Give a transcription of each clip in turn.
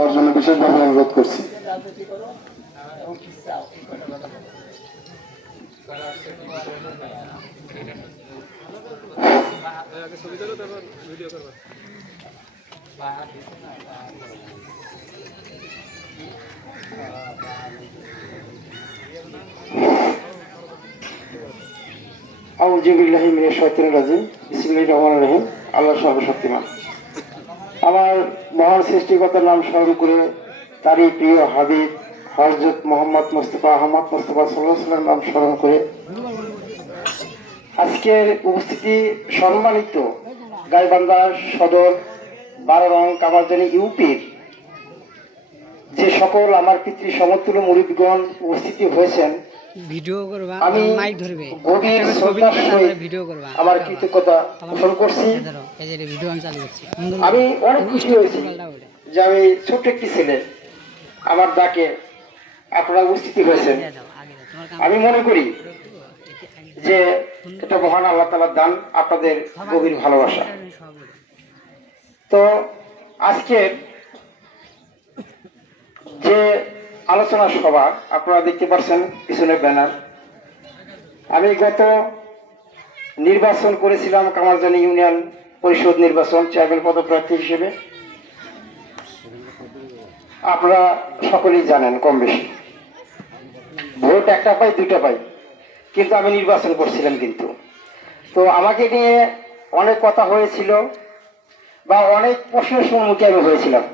দেওয়ার জন্য বিশেষভাবে অনুরোধ করছি। আউযু বিল্লাহি মিনাশ শাইতানির রাজিম। বিসমিল্লাহির রহমানির রহিম। আল্লাহ সর্বশক্তিমান। আমার মহান সৃষ্টিকর্তার নাম স্মরণ করে তারই প্রিয় হাবিব হযরত মুহাম্মদ মুস্তাফা আহমদ মুস্তাফা সাল্লাল্লাহু আলাইহি ওয়াসাল্লাম নাম স্মরণ করে আজকের উপস্থিতি সম্মানিত গাইবান্ধা সদর 12 নং কামারজানি ইউপির যে সকল আমার পিতৃ সমতুল্য মুরিদগণ উপস্থিতি হয়েছেন, ভিডিও করবা, আমি মাইক ধরবে, গভীর শ্রদ্ধার সহিত ভিডিও করবা, আমার কৃতজ্ঞতা পোষণ করছি। আমি অনেক খুশি হয়েছি যে আমি ছোট্ট একটি ছেলে, আমার ডাকে আপনারা উপস্থিতি হয়েছেন। আমি মনে করি যে এটা মহান আল্লাহ তাআলার দান, আপনাদের গভীর ভালোবাসা। তো আজকে যে আলোচনা সভা আপনারা দেখতে পাচ্ছেন পিছনে ব্যানার, আমি গত নির্বাচন করেছিলাম কামারজানি ইউনিয়ন পরিষদ নির্বাচন চেয়ারম্যান পদপ্রার্থী হিসেবে। আপনারা সকলেই জানেন কম বেশি, ভোট একটা পাই দুইটা পাই, কিন্তু আমি নির্বাচন করছিলাম। কিন্তু তো আমাকে নিয়ে অনেক কথা হয়েছিল বা অনেক প্রশ্নের সম্মুখীন আমি হয়েছিলাম।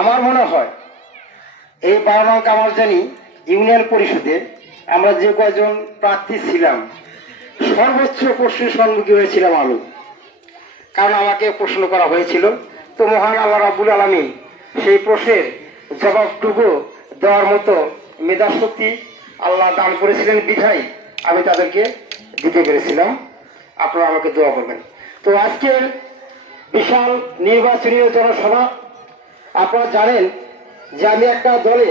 আমার মনে হয় এই 12 নং কামারজানি ইউনিয়ন পরিষদে আমরা যে কয়জন প্রার্থী ছিলাম সর্বোচ্চ প্রশ্নের সম্মুখীন হয়েছিলাম আমি, কারণ আমাকে প্রশ্ন করা হয়েছিল। তো মহান আল্লাহ রাব্বুল আলামিন সেই প্রশ্নের জবাবটুকু দেওয়ার মতো মেধাশক্তি আল্লাহ দান করেছিলেন বিধায় আমি তাদেরকে দিতে পেরেছিলাম। আপনারা আমাকে দোয়া করবেন। তো আজকের বিশাল নির্বাচনী জনসভা, আপনারা জানেন যে আমি একটা দলে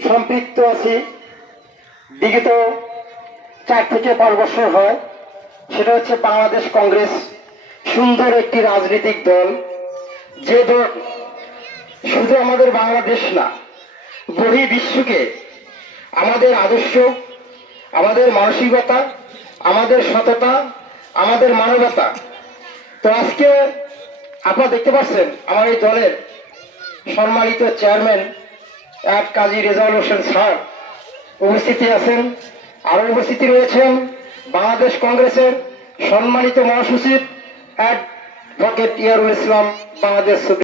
সম্পৃক্ত আছি বিগত 4 থেকে 5 বছর হয়। সেটা হচ্ছে বাংলাদেশ কংগ্রেস। সুন্দর একটি রাজনৈতিক দল, যে দল শুধু আমাদের বাংলাদেশ না, বহি বিশ্বকে আমাদের আদর্শ, আমাদের মানসিকতা, আমাদের সততা, আমাদের মানবতা। তো আজকে আপনারা দেখতে পাচ্ছেন আমার এই দলের সম্মানিত চেয়ারম্যান কাজী রেজাউল হোসেন স্যার উপস্থিতি আছেন। আরো উপস্থিতি রয়েছেন বাংলাদেশ কংগ্রেসের সম্মানিত মহাসচিব অ্যাডভোকেট ইয়ারুল ইসলাম বাংলাদেশ।